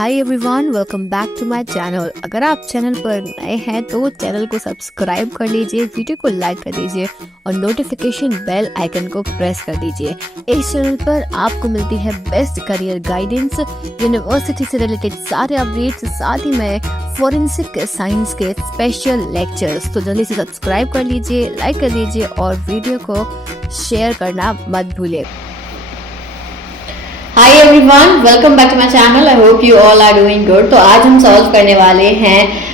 Hi everyone, welcome back to my channel. अगर आप channel पर नए हैं तो चैनल को सब्सक्राइब कर लीजिए, वीडियो को लाइक कर दीजिए और नोटिफिकेशन बेल आइकन को प्रेस कर दीजिए। इस चैनल पर आपको मिलती है बेस्ट करियर गाइडेंस, यूनिवर्सिटी से रिलेटेड सारे अपडेट्स, साथ ही में फॉरेंसिक साइंस के स्पेशल लेक्चर्स। तो जल्दी से सब्सक्राइब कर लीजिए, लाइक कर लीजिए और वीडियो को शेयर करना मत भूलिए। Hi everyone, welcome back to my channel. I hope you all are doing good. तो आज हम सॉल्व करने वाले हैं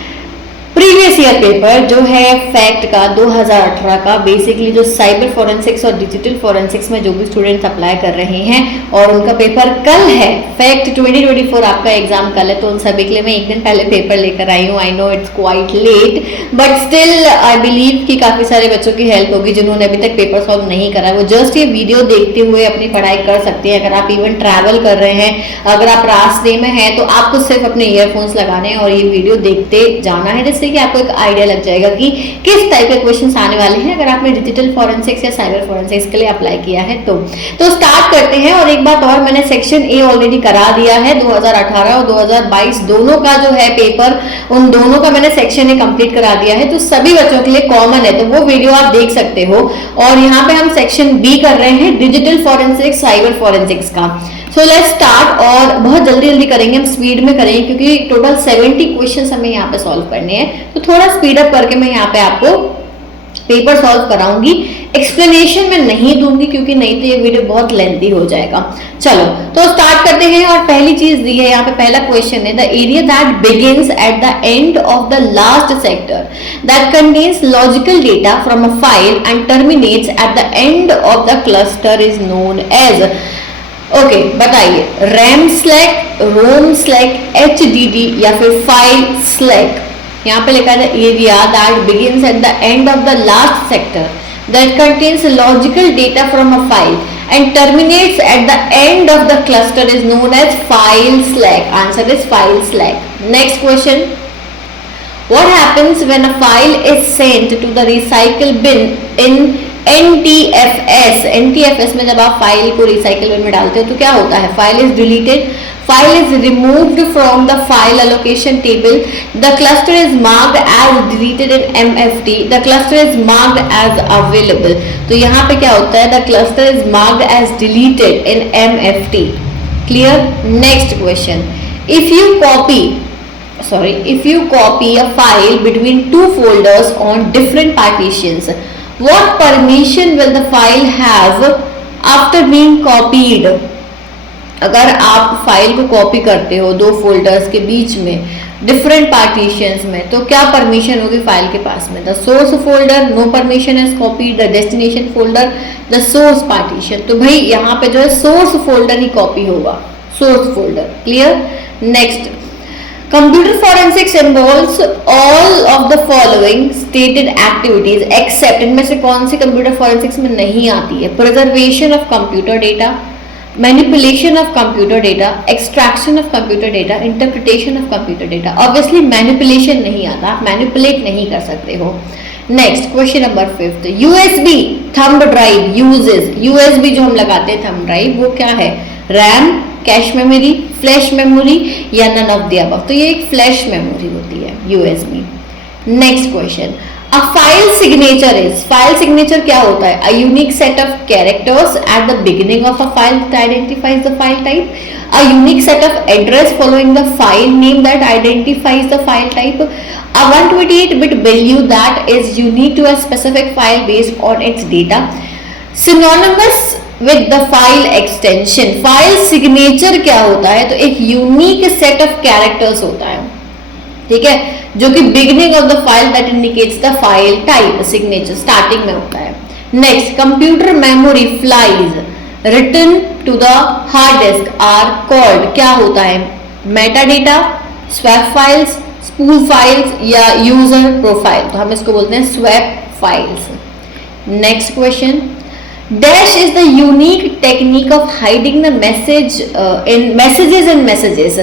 प्रीवियस ईयर पेपर जो है फैक्ट का 2018 का। बेसिकली जो साइबर फोरेंसिक्स और डिजिटल फोरेंसिक्स में जो भी स्टूडेंट्स अप्लाई कर रहे हैं और उनका पेपर कल है, फैक्ट 2024 आपका एग्जाम कल है, तो उन सभी के लिए मैं एक दिन पहले पेपर लेकर आई हूँ। I know it's quite late but still I believe कि काफ़ी सारे बच्चों की हेल्प होगी जिन्होंने अभी तक पेपर सॉल्व नहीं करा। वो जस्ट ये वीडियो देखते हुए अपनी पढ़ाई कर सकते हैं। अगर आप इवन ट्रैवल कर रहे हैं, अगर आप रास्ते में हैं, तो आपको सिर्फ अपने ईयरफोन्स लगाने हैं और ये वीडियो देखते जाना है, जिससे कि आपको एक आइडिया लग जाएगा कि किस टाइप के क्वेश्चंस आने वाले हैं अगर आपने डिजिटल फोरेंसिक्स या साइबर फोरेंसिक्स के लिए अप्लाई किया है तो स्टार्ट करते हैं। और एक बात और, मैंने सेक्शन ए ऑलरेडी करा दिया है 2018 और 2022 दोनों का जो है पेपर, उन दोनों का मैंने सेक्शन ए कंप्लीट करा दिया है, तो सभी बच्चों के लिए कॉमन है, तो वो वीडियो आप देख सकते हो। और यहाँ पे हम सेक्शन बी कर रहे हैं डिजिटल फोरेंसिक्स साइबर फोरेंसिक्स का। So let's start. और बहुत जल्दी जल्दी करेंगे, हम स्पीड में करेंगे क्योंकि टोटल 70 क्वेश्चंस हमें यहाँ पे सॉल्व करने हैं, तो थोड़ा स्पीड अप करके मैं यहाँ पे आपको पेपर सॉल्व कराऊंगी। एक्सप्लेनेशन में नहीं दूंगी क्योंकि नहीं तो ये वीडियो बहुत लेंथी हो जाएगा। चलो तो स्टार्ट करते हैं। और पहली चीज दी है यहाँ पे, पहला क्वेश्चन है the area that begins at the end of the last sector that contains logical data from a file and terminates at the end of the cluster is known as. Okay, बताइए, RAM slack, ROM slack, HDD या फिर file slack. यहाँ पे लिखा है area that begins at the end of the last sector that contains logical data from a file and terminates at the end of the cluster is known as file slack. Answer is file slack. Next question, what happens when a file is sent to the recycle bin in NTFS? NTFS में जब आप file को recycle bin में डालते हो तो क्या होता है? File is deleted, file is removed from the file allocation table, the cluster is marked as deleted in MFT, the cluster is marked as available. तो यहाँ पे क्या होता है? The cluster is marked as deleted in MFT। Clear? Next question, if you copy a file between two folders on different partitions, what permission will the file have after being copied? अगर आप file को copy करते हो दो folders के बीच में different partitions में, तो क्या परमिशन होगी फाइल के पास में? The source folder no permission is copied, the destination folder the source partition. तो भाई यहाँ पे जो है सोर्स फोल्डर ही कॉपी होगा, source folder. Clear? Next, computer forensics involves all of the following stated activities except, इनमें से कौन सी कंप्यूटर फोरेंसिक्स में नहीं आती है? Preservation of computer data, manipulation of computer data, extraction of computer data, interpretation of computer data. Obviously manipulation नहीं आता, आप मैनिपुलेट नहीं कर सकते हो। Next question number 5, USB thumb drive uses, USB जो हम लगाते हैं थंब ड्राइव, वो क्या है? RAM, cache memory, flash memory या नन ऑफ द अबव? तो ये एक फ्लैश मेमोरी होती है USB। Next question, a file signature is, file signature क्या होता है? A unique set of characters at the beginning of a file that identifies the file type, a unique set of address following the file name that identifies the file type, a 128-bit value that is unique to a specific file based on its data, synonymous with the file extension। File signature क्या होता है? तो एक unique set of characters होता है, ठीक है, जो कि beginning of the file that indicates the file type, signature starting में होता है। Next, computer memory files written to the hard disk are called, क्या होता है? Meta data, swap files, spool files या यूजर प्रोफाइल, तो हम इसको बोलते हैं swap files. Next question, dash is the unique technique of hiding the messages in messages,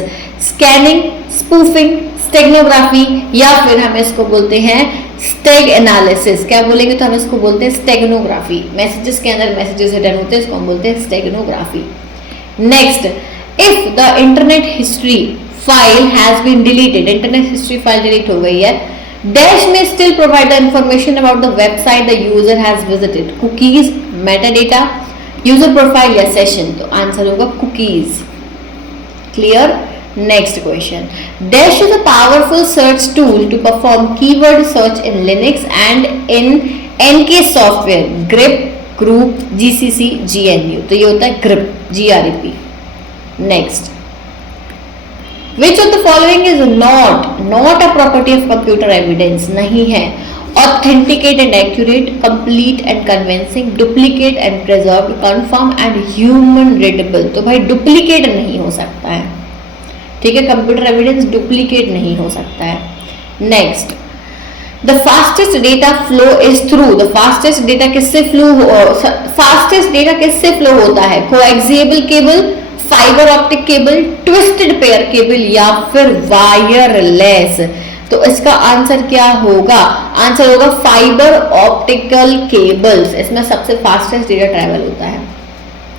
scanning, spoofing, steganography या फिर हम इसको बोलते हैं स्टेग एनालिसिस। क्या बोलेंगे? तो हम इसको बोलते हैं स्टेगनोग्राफी। मैसेजेस के अंदर मैसेजेस रिटर्न होते हैं, इसको हम बोलते हैं steganography. Next, if the internet history file has been deleted, internet history file delete हो गई है, डैश में still provide the information about the website the user has visited, cookies, metadata, user profile या सेशन, तो answer होगा cookies. Clear. Next question, dash is a powerful search tool to perform keyword search in Linux and in EnCase software, grip, group, GCC, GNU, तो ये होता है grip, GREP। Next, which of the following is not a property of computer evidence, नहीं है, authenticate and accurate, complete and convincing, duplicate and preserved, confirm and human readable, तो भाई duplicate नहीं हो सकता है, ठीक है, कंप्यूटर एविडेंस डुप्लीकेट नहीं हो सकता है। Next, the fastest data flow is through, the fastest data किससे फ्लो होता है, coaxial cable, fibre optic cable, twisted pair cable या फिर वायरलेस, तो इसका आंसर क्या होगा, आंसर होगा फाइबर ऑप्टिकल केबल्स, इसमें सबसे फास्टेस्ट डेटा ट्रैवल होता है।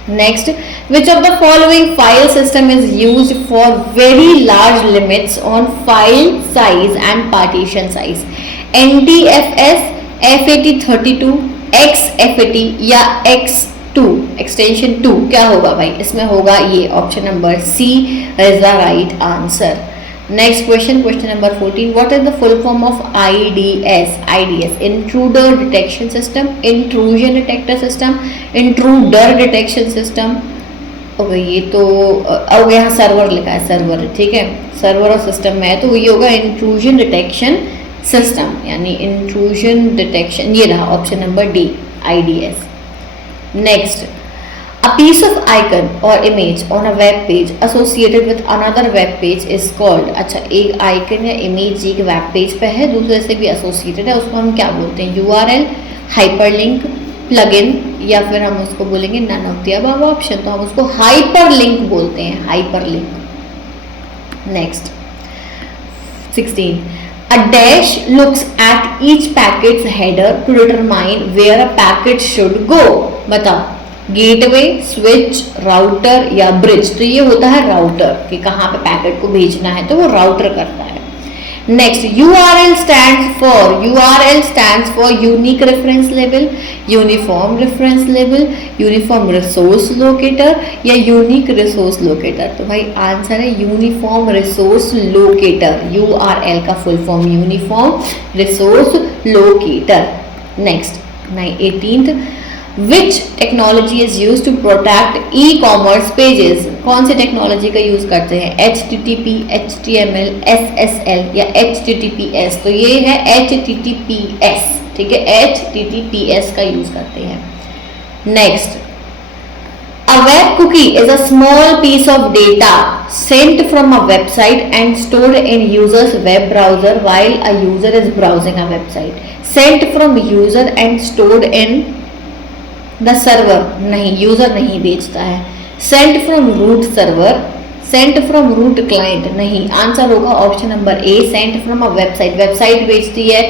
Next, which of the following file system is used for very large limits on file size and partition size, NTFS, FAT32, XFAT या X2 एक्सटेंशन 2, क्या होगा भाई, इसमें होगा ये option number C is the right answer. Next question, question number 14, what is the full form of IDS, intruder detection system, intrusion detector system, intruder detection system, okay ये तो अब यहाँ सर्वर लिखा है, सर्वर, ठीक है, सर्वर और system में है, तो ये होगा इंट्रूजन डिटेक्शन सिस्टम, यानी इंट्रूजन डिटेक्शन, ये रहा option number D, IDS। Next, a piece of icon or image on a web page associated with another web page is called, अच्छा एक आइकन या इमेज एक वेब पेज पे है, दूसरे से भी एसोसिएटेड है, उसको हम क्या बोलते हैं, URL, हाइपरलिंक, प्लगइन, या फिर हम उसको बोलेंगे none of the above option, तो हम उसको हाइपरलिंक बोलते हैं, hyperlink. Next, 16, a dash looks at each packet's header to determine where a packet should go, बताओ, गेटवे, स्विच, राउटर या ब्रिज, तो ये होता है राउटर कि कहाँ पे पैकेट को भेजना है, तो वो राउटर करता है। Next, URL stands for unique reference label, uniform reference label, uniform resource locator या यूनिक रिसोर्स लोकेटर, तो भाई आंसर है यूनिफॉर्म रिसोर्स लोकेटर, URL का full form uniform resource locator. Next, 18th, Which technology is used to protect e-commerce pages, कौन सी technology का use करते हैं, HTTP, HTML, SSL या HTTPS, तो ये है HTTPS, ठीक है, HTTPS का यूज करते हैं। Next, a web cookie is a small piece of data sent from a website and stored in user's web browser while a user is browsing a website, sent from user and stored in the server, नहीं, user नहीं भेजता है, sent from root server, sent from root client, नहीं, answer होगा option number A, sent from a website, website भेजती है,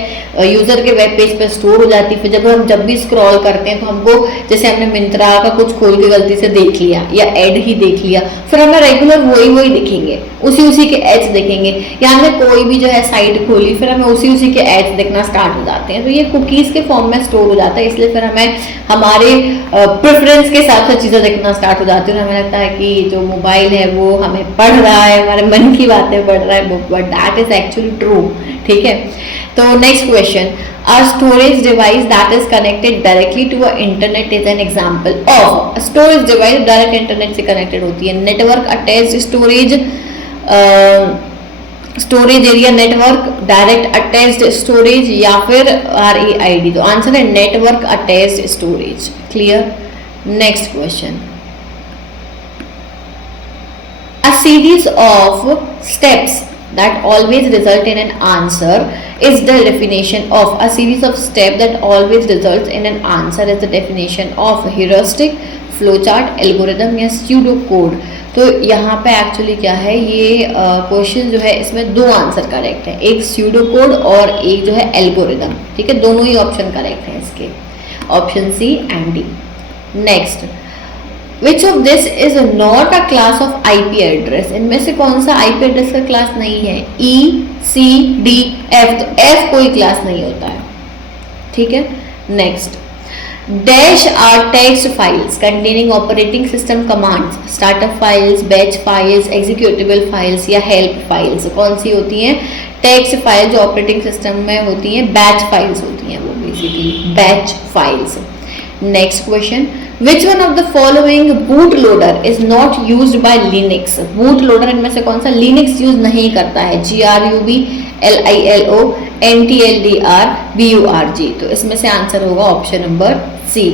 user के web page पर स्टोर हो जाती है, फिर जब भी स्क्रॉल करते हैं तो हमको, जैसे हमने मिंत्रा का कुछ खोल के गलती से देख लिया या एड ही देख लिया, फिर हमें रेगुलर वही दिखेंगे, उसी के एड्स दिखेंगे, या हमने कोई भी जो है साइट खोली, फिर हमें उसी के एड्स दिखना स्टार्ट हो जाते हैं, तो ये कुकीज़ के फॉर्म में स्टोर हो जाता है, इसलिए फिर हमें हमारे प्रेफरेंस के हिसाब से चीज़ें दिखना स्टार्ट हो जाती है, हमें लगता है कि जो मोबाइल है वो हमें पढ़ रहा है, हमारे मन की बातें पढ़ रहा है, but that is actually true, ठीक है। तो next question, a storage device that is connected directly to a internet is an example of, storage device direct internet से कनेक्टेड होती है, network attached storage, storage area network, direct attached storage या फिर RAID, तो answer है network attached storage. Clear. Next question, a series of steps that always result in an answer is the definition of, a series of steps that always results in an answer is the definition of heuristic, flowchart, algorithm या pseudo code। तो यहाँ पे actually क्या है, ये question जो है इसमें दो आंसर करेक्ट है, एक pseudo code और एक जो है एल्गोरिदम, ठीक है, दोनों ही ऑप्शन करेक्ट है इसके, option C and D. Next, which of this is not a class of IP address, इनमें से कौन सा आईपी एड्रेस का क्लास नहीं है? E, C, D, F. तो एफ कोई क्लास नहीं होता है, ठीक है। Next, dash are text files containing operating system commands, startup files, batch files, executable files या हेल्प फाइल्स। कौन सी होती हैं? टेक्स्ट फाइल जो ऑपरेटिंग सिस्टम में होती हैं, बैच फाइल्स होती हैं वो, basically batch files. Next question, which one of the following boot loader is not used by Linux? Boot loader इनमें से कौन सा लिनक्स यूज नहीं करता है? GRUB, LILO, NTLDR, BURG। तो इसमें से आंसर होगा option number C.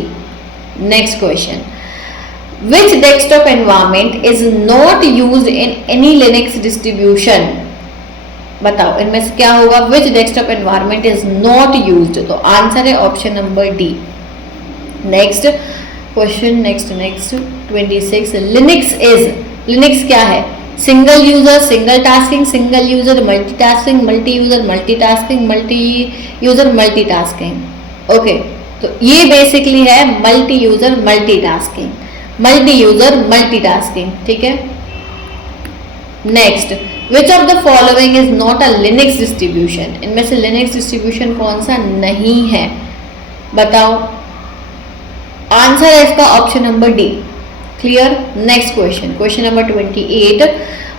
Next question, which desktop environment is not used in any Linux distribution? बताओ इनमें से क्या होगा? Which desktop environment is not used? तो आंसर है option number D. Next question, next 26, Linux क्या है? Single user, single tasking, single user multitasking, multi user multitasking, multi user multitasking. Okay, तो ये बेसिकली है multi user multitasking, multi user multitasking, ठीक है। Next, which of the following is not a Linux distribution? इनमें से Linux distribution कौन सा नहीं है? बताओ, आंसर है इसका option number D. Clear. Next question, question number 28,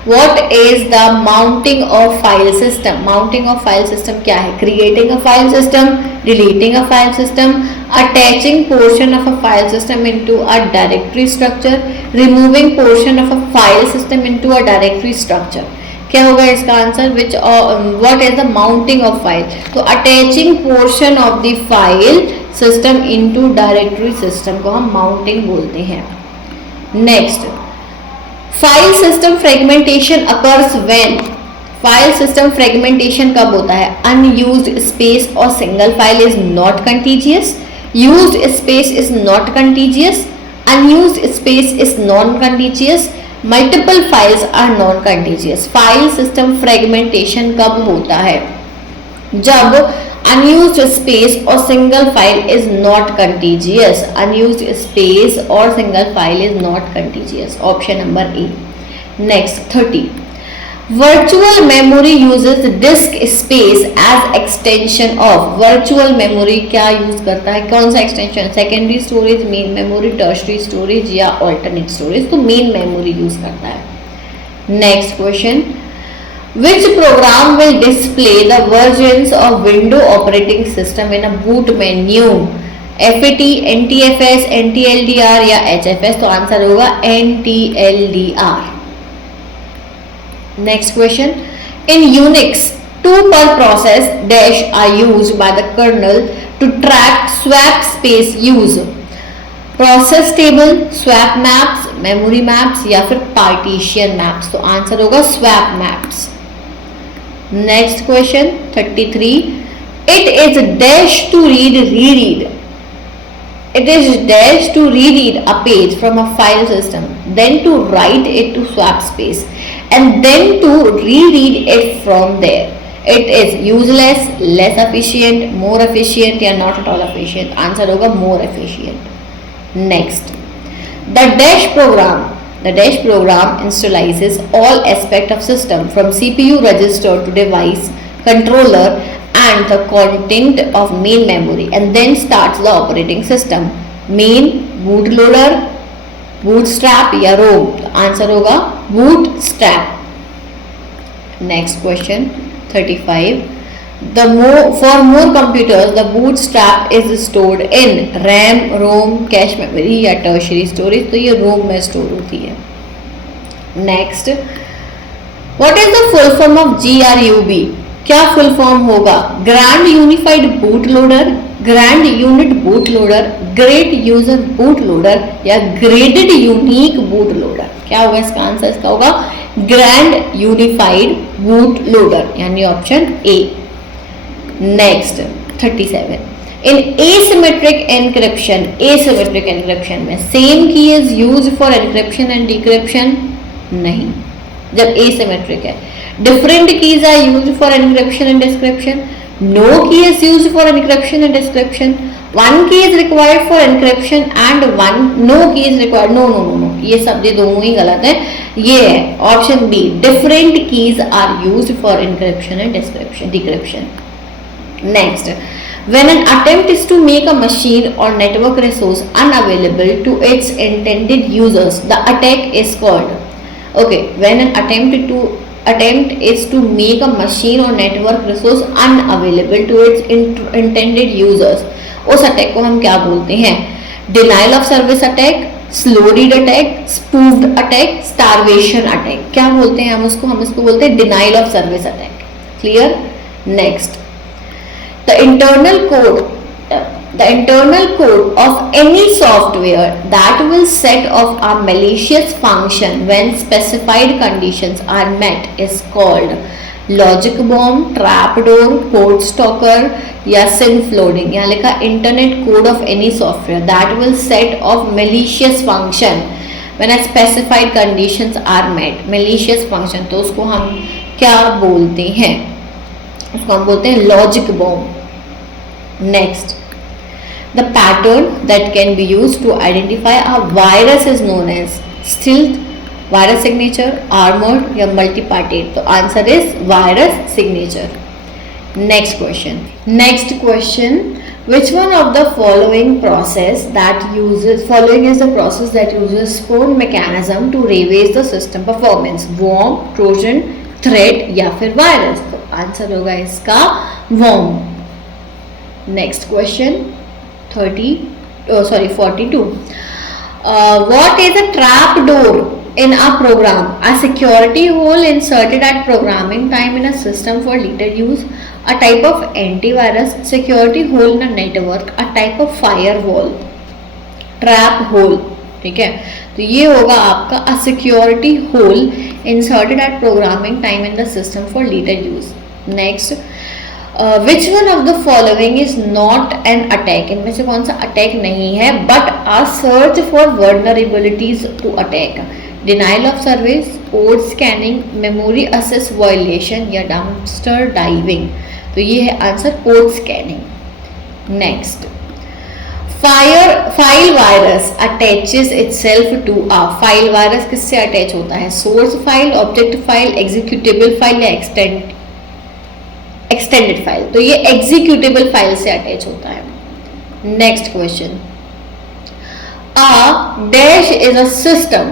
what is the mounting of file system? Mounting of file system क्या है? Creating a file system, deleting a file system, attaching portion of a file system into a directory structure, removing portion of a file system into a directory structure. क्या होगा इसका answer? Which what is the mounting of file? तो attaching portion of the file system into directory system को हम mounting बोलते हैं। Next, file system fragmentation occurs when? File system fragmentation कब होता है? अनयूज्ड स्पेस और single file is not contiguous, used space is not contiguous, unused space is non contiguous, multiple files are non contiguous. File system fragmentation कब होता है? जब unused space or single file is not contiguous, unused space or single file is not contiguous, option number A. Next, 30, virtual memory uses disk space as extension of? virtual memory क्या use करता है? कौन सा extension? Secondary storage, main memory, tertiary storage या alternate storage? तो main memory use करता है। Next question, which program will display the versions of window operating system in a boot menu? FAT, NTFS, NTLDR या HFS? तो answer होगा NTLDR। Next question, in Unix, two per process dash are used by the kernel to track swap space use? Process table, swap maps, memory maps या फिर partition maps? तो answer होगा swap maps. Next question 33, it is dash to read it is dash to reread a page from a file system, then to write it to swap space and then to reread it from there. It is useless, less efficient, more efficient या not at all efficient? Answer होगा more efficient। Next, the dash program initializes all aspect of system from CPU register to device controller and the content of main memory and then starts the operating system. main, bootloader, bootstrap या ROM? तो answer होगा bootstrap। Next question 35, for more computers the bootstrap is stored in RAM, ROM, cache memory या tertiary storage? तो ये ROM में store होती है। Next, what is the full form of GRUB? क्या फुल फॉर्म होगा? Grand unified boot loader, grand unit boot loader, great user boot loader या graded unique boot loader? क्या होगा इसका आंसर? इसका होगा ग्रैंड यूनिफाइड बूट लोडर यानी option A. Next 37, in asymmetric encryption में सेम की is use for encryption and decryption? नहीं, जब एसिमेट्रिक है। different keys are used for encryption and decryption? no key is used for encryption and decryption? 1 key is required for encryption and no key is required. No, ये सब ये दोनों ही गलत है. ये है option B, different keys are used for encryption and decryption. Next, when an attempt is to make a machine or network resource unavailable to its intended users, the attack is called. Okay, when an attempt is to make a machine or network resource unavailable to its intended users, उस attack को हम क्या बोलते हैं? Denial of service attack, slow read attack, spoofed attack, starvation attack. क्या बोलते हैं हम उसको? हम इसको बोलते हैं denial of service attack. Clear? Next, the internal code of any software that will set off a malicious function when specified conditions are met is called logic bomb, trapdoor, code stalker या सिंफ loading. यहाँ लिखा internet code of any software that will set off malicious function when specified conditions are met. Malicious function, तो उसको हम क्या बोलते हैं? उसको हम बोलते हैं logic bomb. Next, the pattern that can be used to identify a virus is known as stealth, virus signature, armoured या मल्टीपार्टेड. तो answer is virus signature. Next question, which one of the following is the process that uses phone mechanism to raise the system performance? worm, trojan, threat या फिर virus. तो answer होगा इसका worm. Next question 42. What is a trap door in a program? A security hole inserted at programming time in a system for later use. A type of antivirus, security hole in a network, a type of firewall. Trap hole. ठीक है, तो ये होगा आपका a security hole inserted at programming time in the system for later use. Next, which one of the following is not an attack? इनमें से कौन सा अटैक नहीं है but a search for vulnerabilities to attack? Denial of service, code scanning, memory access violation या dumpster diving. तो ये है answer code scanning. Next, file virus attaches itself to a. File virus किससे अटैच होता है? Source file, object file, executable file या extended file. तो ये एग्जीक्यूटेबल फाइल से अटैच होता है. Next question, a dash is a system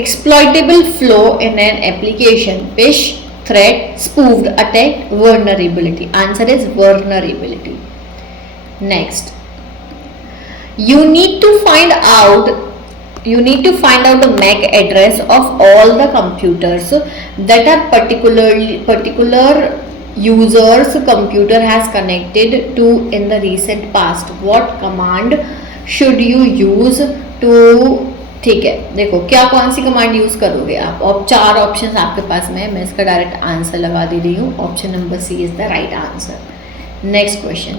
exploitable flaw in an application, phish, threat, spoofed attack, vulnerability. Answer is vulnerability. Next, you need to find out the MAC address of all the computers that are particular users computer has connected to in the recent past. What command should you use to? ठीक है, देखो क्या कौन सी command use करोगे आप. और 4 options आपके पास में है, मैं इसका डायरेक्ट आंसर लगा दे रही हूँ. Option number C is the right answer. Next question,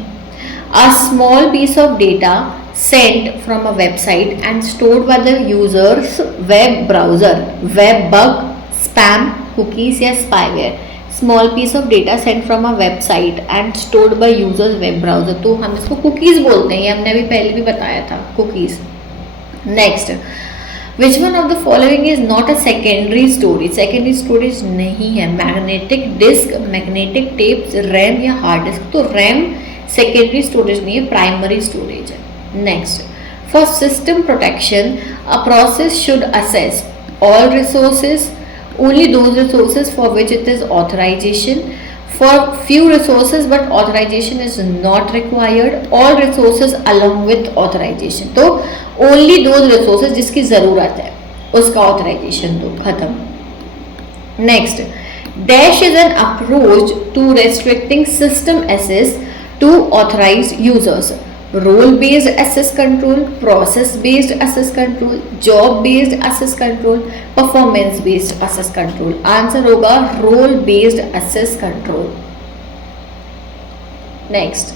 a small piece of data sent from a website and stored by the user's web browser, web bug, spam, cookies या spyware. Small piece of data sent from a website and stored by user's web browser, तो हम इसको cookies बोलते हैं. ये हमने अभी पहले भी बताया था, cookies. Next, which one of the following is not a secondary storage? secondary storage नहीं है. Magnetic disk, magnetic tapes, RAM या हार्ड डिस्क. तो रैम secondary storage नहीं है, प्राइमरी स्टोरेज है. Next, for system protection a process should assess all resources, only those resources for which it is authorization, for few resources but authorization is not required, all resources along with authorization. तो only those resources जिसकी ज़रूरत है उसका authorization दो, खत्म. Next, dash is an approach to restricting system access to authorized users. Role based access control, process based access control, job based access control, performance based access control. Answer होगा role based access control. Next,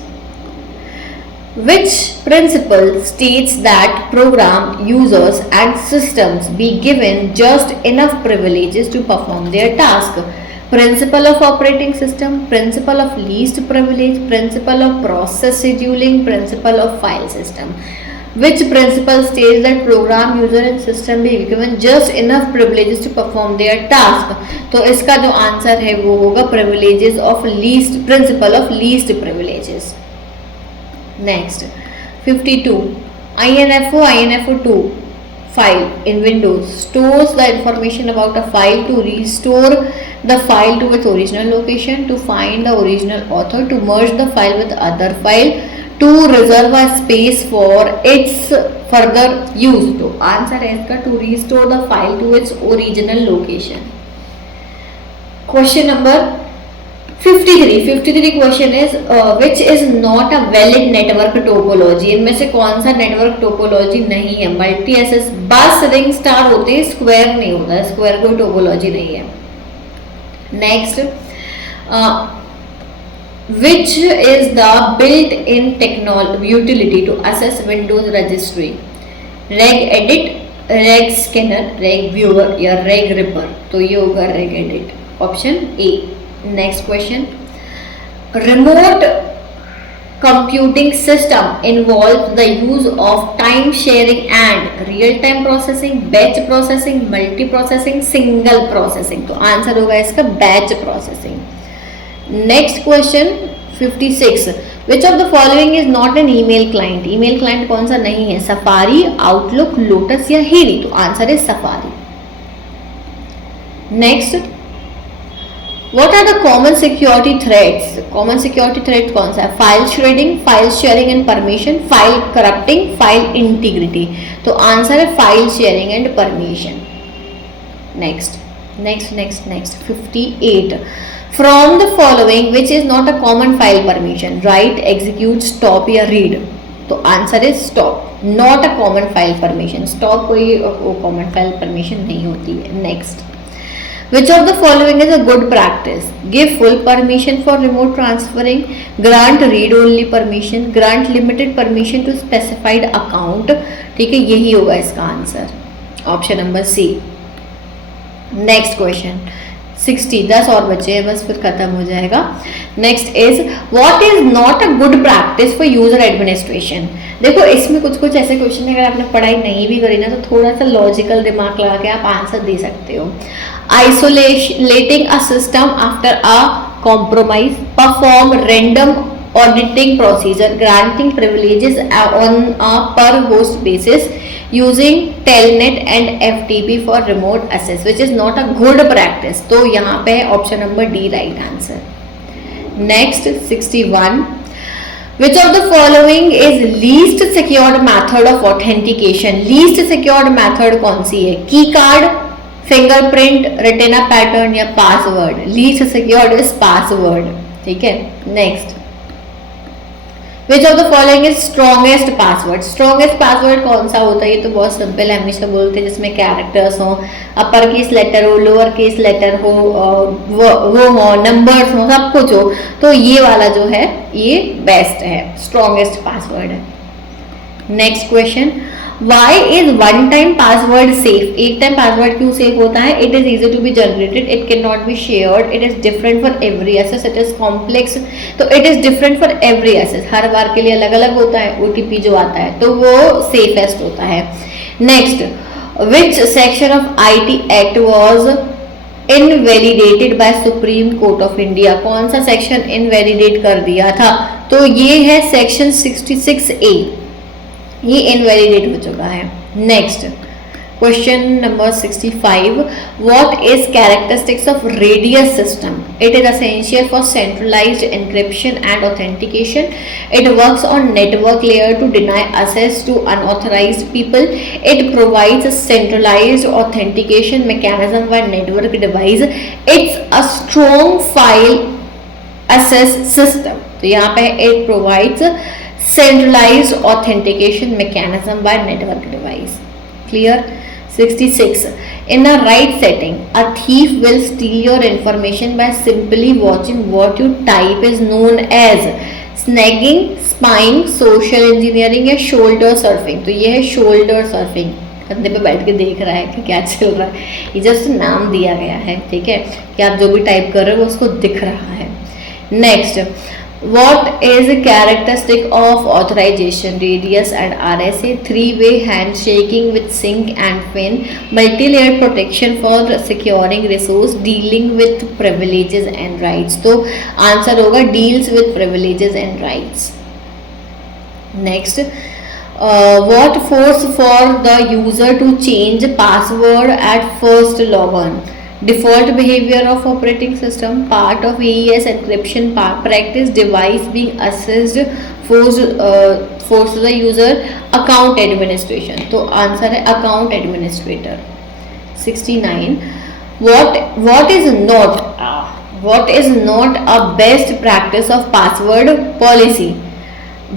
which principle states that program users and systems be given just enough privileges to perform their task? Principle of operating system, principle of least privilege, principle of process scheduling, principle of file system. Which principle states that program user and system be given just enough privileges to perform their task? तो इसका जो answer है वो होगा privileges of least, principle of least privileges. Next 52, INFO2 file in Windows stores the information about a file to restore the file to its original location, to find the original author, to merge the file with other file, to reserve a space for its further use. तो answer है इसका to restore the file to its original location. Question number 53 question is which is not a valid network topology. इनमें से कौन सा network topology नहीं है? Multi SS बस रिंग स्टार होते हैं, स्क्वायर नहीं होता, स्क्वायर कोई टोपोलॉजी नहीं है. Next, which is the built in technology utility to assess Windows registry? Reg edit, reg scanner, reg viewer या रेग रिपर? तो ये होगा reg edit, option A. Next question, remote computing system involves the use of time sharing and real time processing, batch processing, multi processing, single processing. तो answer होगा इसका batch processing. Next question 56, which of the following is not an email client? email client कौन सा नहीं है? Safari, Outlook, Lotus या Hiri? तो answer है Safari. Next, What are the common security threats? Common security threat कौन सा है? File shredding, file sharing and permission, file corrupting, file integrity. तो आंसर है file sharing and permission. Next 58. From the following, which is not a common file permission? Write, execute, stop या read? तो answer है stop. Not a common file permission. Stop कोई common file permission नहीं होती है. Next. Which of the following is a good practice? Give full permission for remote transferring, grant read-only permission, grant limited permission to specified account. ठीक है, यही होगा इसका answer, option number C. Next question 60, 10 और बचे हैं बस, फिर खत्म हो जाएगा. Next is what is not a good practice for user administration. देखो इसमें कुछ ऐसे क्वेश्चन है, अगर आपने पढ़ाई नहीं भी करी ना तो थोड़ा सा लॉजिकल दिमाग लगा के आप आंसर दे सकते हो. Isolating a system after a compromise, perform random auditing procedure, granting privileges on a per host basis, using telnet and FTP for remote access, which is not a good practice. तो यहाँ पे option number D right answer. Next 61, which of the following is least secured method of authentication? least secured method कौन सी है? की card, fingerprint, retina pattern या password? Least secured is password. ठीक है. Next, which of the following is strongest password? Strongest password कौन सा होता है? ये तो बहुत सिंपल है, हमेशा बोलते हैं जिसमें कैरेक्टर्स हो, अपर केस लेटर हो, लोअर केस लेटर हो, वो हो, नंबर्स हो, सब कुछ हो. तो ये वाला जो है ये बेस्ट है, स्ट्रॉन्गेस्ट पासवर्ड है. Next question, Why is one time password safe? एक टाइम पासवर्ड क्यों सेफ होता है? It is easy to be generated, it cannot be shared, it is different for every access, it is complex. तो it is different for every access, हर बार के लिए अलग अलग होता है. OTP जो आता है तो वो safest होता है. Next, which section of IT Act was invalidated by Supreme Court of India? कौन सा सेक्शन इनवैलिडेट कर दिया था? तो ये है सेक्शन 66A, ये इनवैलिडेट हो चुका है. Next question number 65, what is characteristics of RADIUS system? It is essential for centralised encryption and authentication. It works on network layer to deny access to unauthorised people. It provides centralised authentication mechanism by network device. It's a strong file access system. तो यहाँ पे it provides centralized authentication mechanism by network device. Clear? 66, in a right setting, a thief will steal your information by simply watching what you type is known as snagging, spying, social engineering या shoulder surfing. तो ये है shoulder surfing. कंधे पे बैठ के देख रहा है कि क्या चल रहा है, ये जस्ट नाम दिया गया है, ठीक है, कि आप जो भी टाइप कर रहे हो वो उसको दिख रहा है। Next, what is a characteristic of authorization radius and RSA? Three-way handshaking with sync and fin, multi-layered protection for securing resource, dealing with privileges and rights। तो आंसर होगा deals with privileges and rights। Next, what force for the user to change password at first logon? Default behavior of operating system, part of AES encryption practice, device being assessed, force the user, account administration। तो answer है account administrator। 69, what is not a best practice of password policy?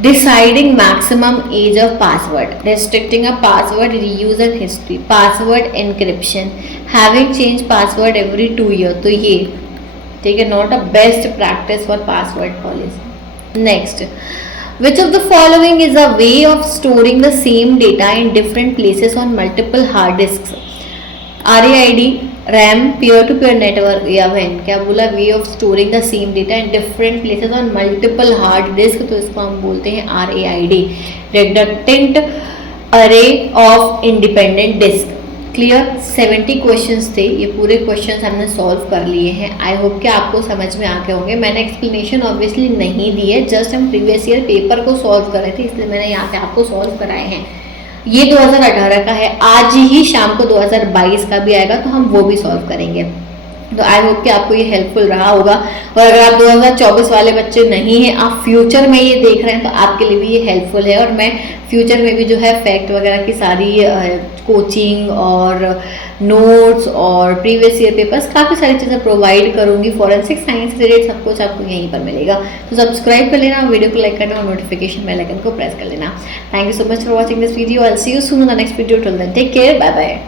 Deciding maximum age of password, restricting a password reuse and history, password encryption, having changed password every 2 years। तो ये ठीक है, not a best practice for password policy। Next, which of the following is a way of storing the same data in different places on multiple hard disks? RAID, RAM, peer-to-peer network या WAN। क्या बोला? Way of storing the same data in different places on multiple hard disk, तो इसको हम बोलते हैं RAID, redundant array of independent disk. Clear? 70 questions थे, ये पूरे क्वेश्चंस हमने सॉल्व कर लिए हैं। आई होप कि आपको समझ में आ गए होंगे। मैंने एक्सप्लेनेशन ऑब्वियसली नहीं दी है, जस्ट हम प्रीवियस ईयर पेपर को सॉल्व कर रहे थे, इसलिए मैंने यहाँ पे आपको सॉल्व कराए हैं। ये 2018 का है, आज ही शाम को 2022 का भी आएगा, तो हम वो भी सॉल्व करेंगे। तो आई होप कि आपको ये हेल्पफुल रहा होगा। और अगर आप 2024 वाले बच्चे नहीं हैं, आप फ्यूचर में ये देख रहे हैं, तो आपके लिए भी ये हेल्पफुल है। और मैं फ्यूचर में भी जो है फैक्ट वगैरह की सारी कोचिंग और नोट्स और प्रीवियस ईयर पेपर्स, काफ़ी सारी चीज़ें प्रोवाइड करूँगी। फॉरेंसिक साइंस से रिलेटेड सब कुछ आपको यहीं पर मिलेगा। तो सब्सक्राइब कर लेना, वीडियो को लाइक करना और नोटिफिकेशन बेल आइकन को प्रेस कर लेना। Thank you so much for watching this video. I will see you soon in the next video. Till then take care, bye bye.